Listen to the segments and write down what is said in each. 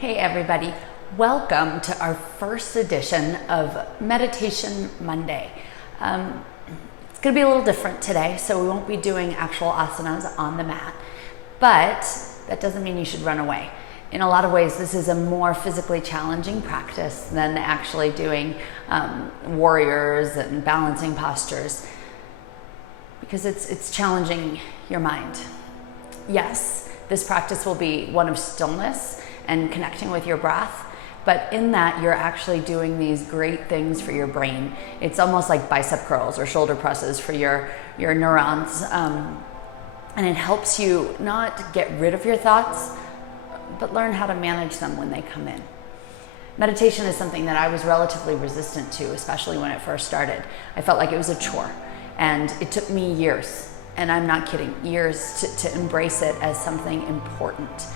Hey everybody, welcome to our first edition of Meditation Monday. It's going to be a little different today, so we won't be doing actual asanas on the mat, but that doesn't mean you should run away. In a lot of ways, this is a more physically challenging practice than actually doing warriors and balancing postures, because it's challenging your mind. Yes, this practice will be one of stillness and connecting with your breath, but in that you're actually doing these great things for your brain. It's almost like bicep curls or shoulder presses for your neurons, and it helps you not get rid of your thoughts, but learn how to manage them when they come in. Meditation is something that I was relatively resistant to, especially when it first started. I felt like it was a chore, and it took me years, and I'm not kidding, years to embrace it as something important.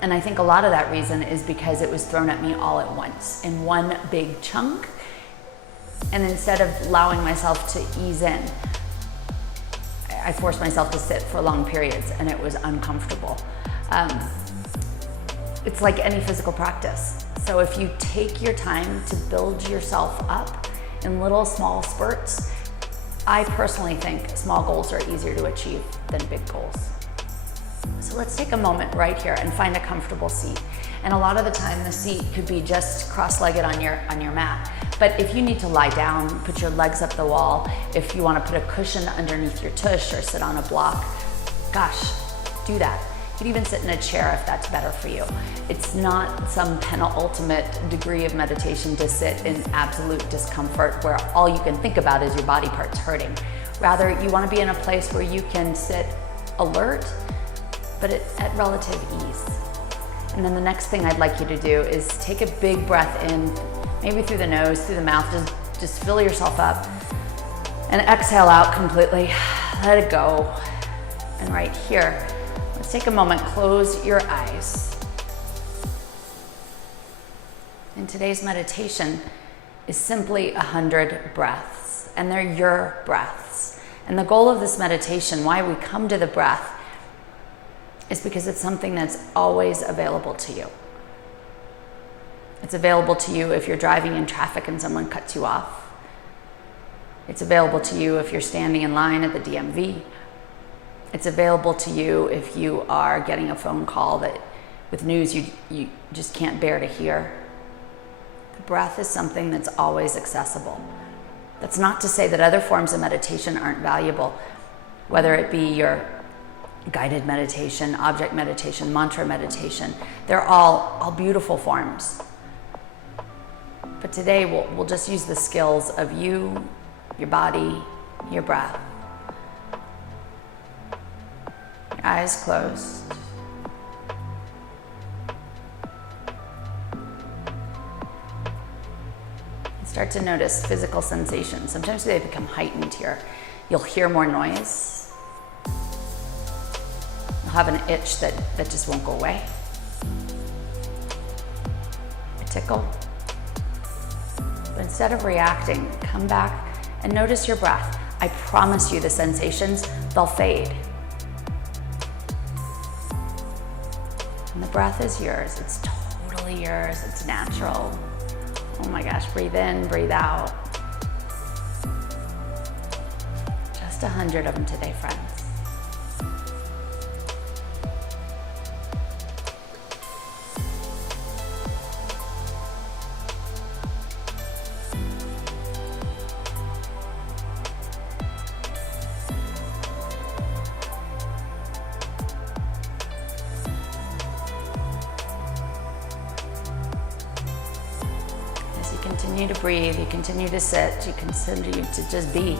And I think a lot of that reason is because it was thrown at me all at once in one big chunk. And instead of allowing myself to ease in, I forced myself to sit for long periods, and it was uncomfortable. It's like any physical practice. So if you take your time to build yourself up in little small spurts, I personally think small goals are easier to achieve than big goals. So let's take a moment right here and find a comfortable seat. And a lot of the time the seat could be just cross-legged on your mat. But if you need to lie down, put your legs up the wall. If you want to put a cushion underneath your tush or sit on a block, gosh, do that. You could even sit in a chair if that's better for you. It's not some penultimate degree of meditation to sit in absolute discomfort where all you can think about is your body parts hurting. Rather, you want to be in a place where you can sit alert, but at relative ease. And then the next thing I'd like you to do is take a big breath in, maybe through the nose, through the mouth, just fill yourself up, and exhale out completely. Let it go. And right here, let's take a moment, close your eyes. And today's meditation is simply 100 breaths, and they're your breaths. And the goal of this meditation, why we come to the breath, is because it's something that's always available to you. It's available to you if you're driving in traffic and someone cuts you off. It's available to you if you're standing in line at the DMV. It's available to you if you are getting a phone call with news you just can't bear to hear. The breath is something that's always accessible. That's not to say that other forms of meditation aren't valuable, whether it be your guided meditation, object meditation, mantra meditation. They're all beautiful forms. But today we'll just use the skills of you, your body, your breath. Your eyes closed. And start to notice physical sensations. Sometimes they become heightened here. You'll hear more noise. Have an itch that just won't go away. A tickle. But instead of reacting, come back and notice your breath. I promise you the sensations, they'll fade. And the breath is yours. It's totally yours. It's natural. Oh my gosh, breathe in, breathe out. Just 100 of them today, friends. Continue to breathe, you continue to sit, you continue to just be.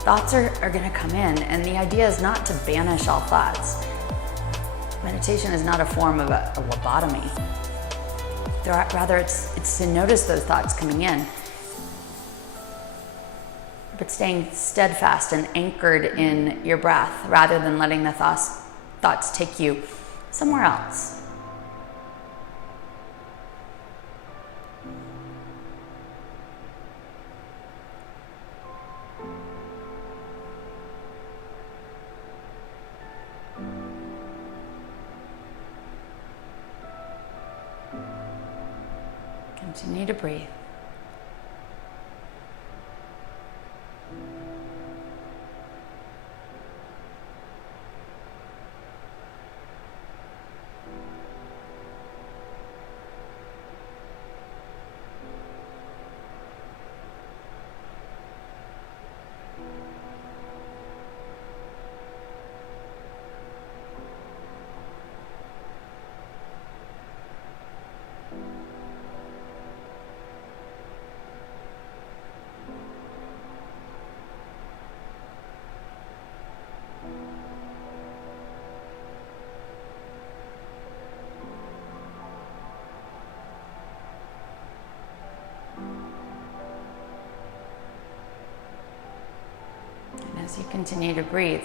Thoughts are going to come in, and the idea is not to banish all thoughts. Meditation is not a form of a lobotomy. Rather, it's to notice those thoughts coming in, but staying steadfast and anchored in your breath rather than letting the thoughts take you somewhere else. Continue to breathe. As you continue to breathe,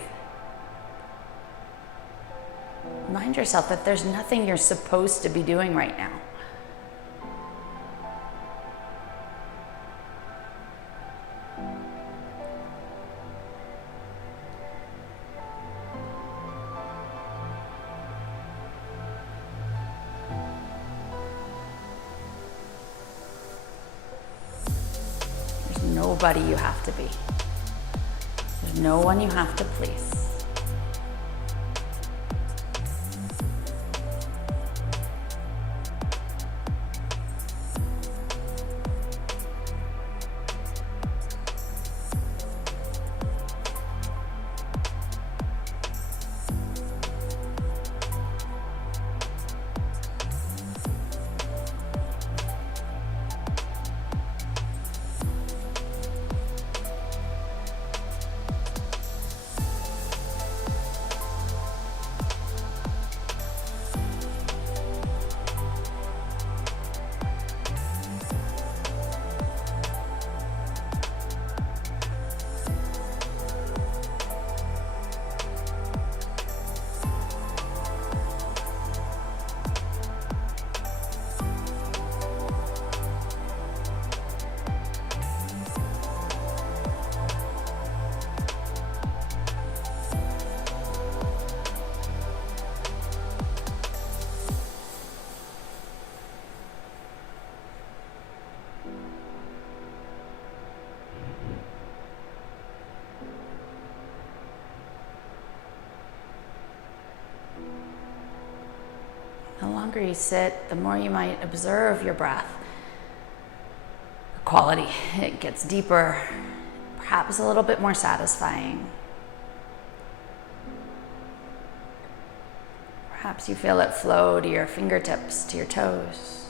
remind yourself that there's nothing you're supposed to be doing right now. There's nobody you have to be. There's no one you have to please. The longer you sit, the more you might observe your breath. The quality, it gets deeper, perhaps a little bit more satisfying. Perhaps you feel it flow to your fingertips, to your toes.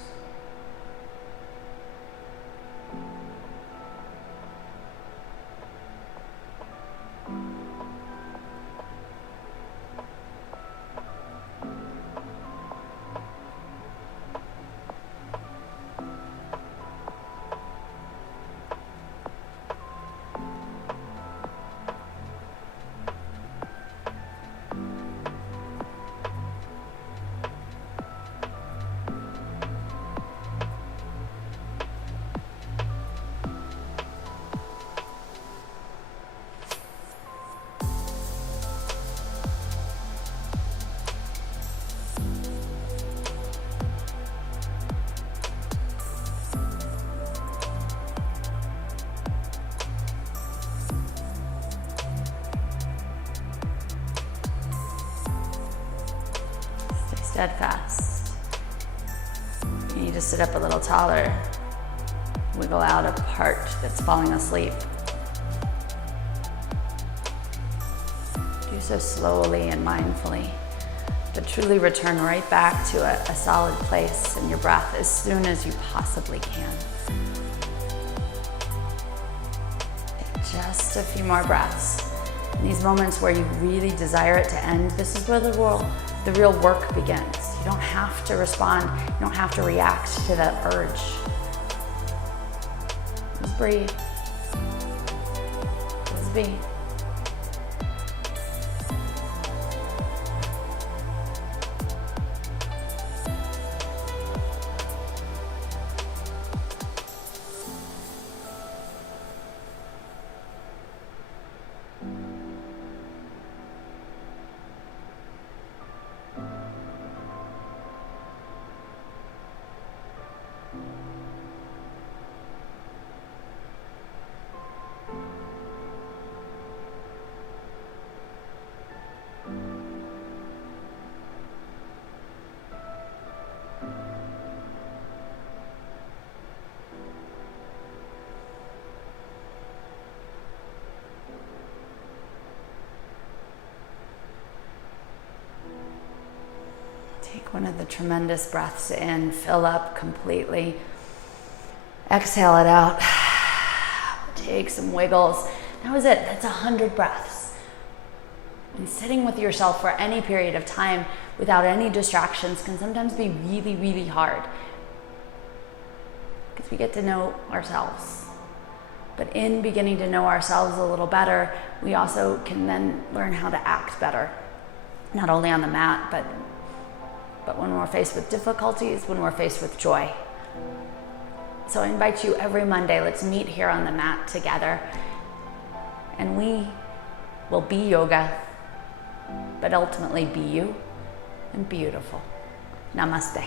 Steadfast. You need to sit up a little taller. Wiggle out a part that's falling asleep. Do so slowly and mindfully, but truly return right back to a solid place in your breath as soon as you possibly can. Take just a few more breaths. In these moments where you really desire it to end, this is where the real work begins. You don't have to respond. You don't have to react to that urge. Just breathe. Just be. Take one of the tremendous breaths in, fill up completely. Exhale it out. Take some wiggles. That was it. That's 100 breaths. And sitting with yourself for any period of time without any distractions can sometimes be really, really hard, because we get to know ourselves. But in beginning to know ourselves a little better, we also can then learn how to act better, not only on the mat, but when we're faced with difficulties, when we're faced with joy. So I invite you every Monday, let's meet here on the mat together, and we will be yoga, but ultimately be you and beautiful. Namaste.